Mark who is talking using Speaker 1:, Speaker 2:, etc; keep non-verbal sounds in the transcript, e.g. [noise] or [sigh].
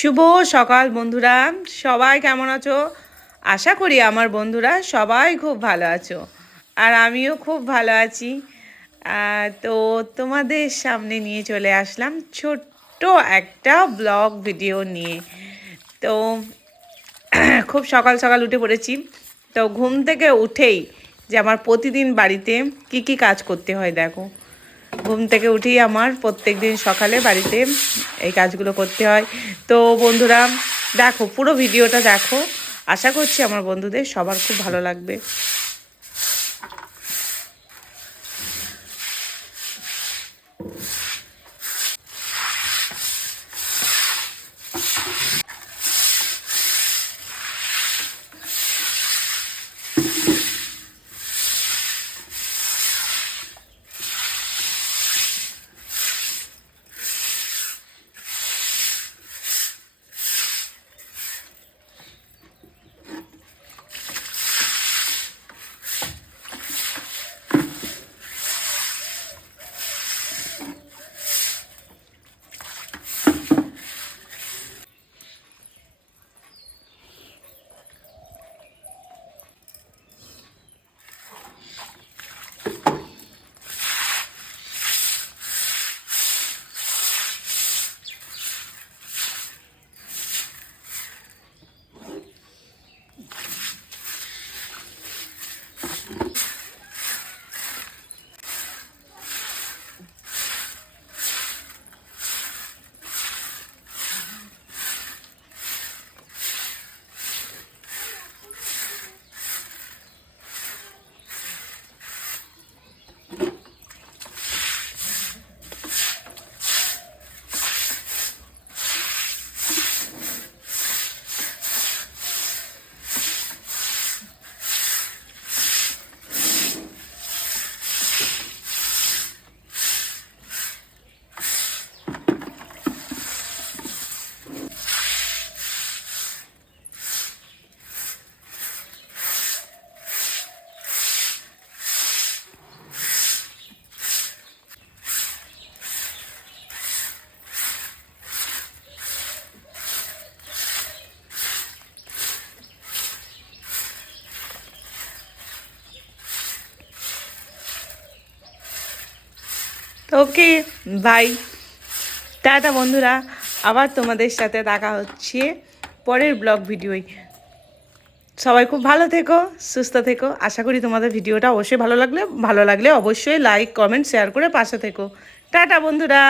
Speaker 1: শুভ সকাল বন্ধুরা। সবাই কেমন আছো? আশা করি আমার বন্ধুরা সবাই খুব ভালো আছো। আর আমিও খুব ভালো আছি। তো তোমাদের সামনে নিয়ে চলে আসলাম ছোট্ট একটা ব্লগ ভিডিও নিয়ে। তো [clears throat] খুব সকাল সকাল উঠে পড়েছি। তো ঘুম থেকে উঠেই যে আমার প্রতিদিন বাড়িতে কি কি কাজ করতে হয় দেখো। ঘুম থেকে উঠি আমার প্রত্যেক দিন সকালে বাড়িতে এই কাজগুলো করতে হয়। তো বন্ধুরা, দেখো পুরো ভিডিওটা দেখো। আশা করছি আমার বন্ধুদের সবার খুব ভালো লাগবে। তো ওকে বাই টাটা বন্ধুরা, আবার তোমাদের সাথে দেখা হচ্ছে পরের ব্লগ ভিডিওই সবাই খুব ভালো থেকো, সুস্থ থেকো। আশা করি তোমাদের ভিডিওটা অবশ্যই ভালো লাগলে ভালো লাগলে অবশ্যই লাইক কমেন্ট শেয়ার করে পাশে থেকো। টাটা বন্ধুরা।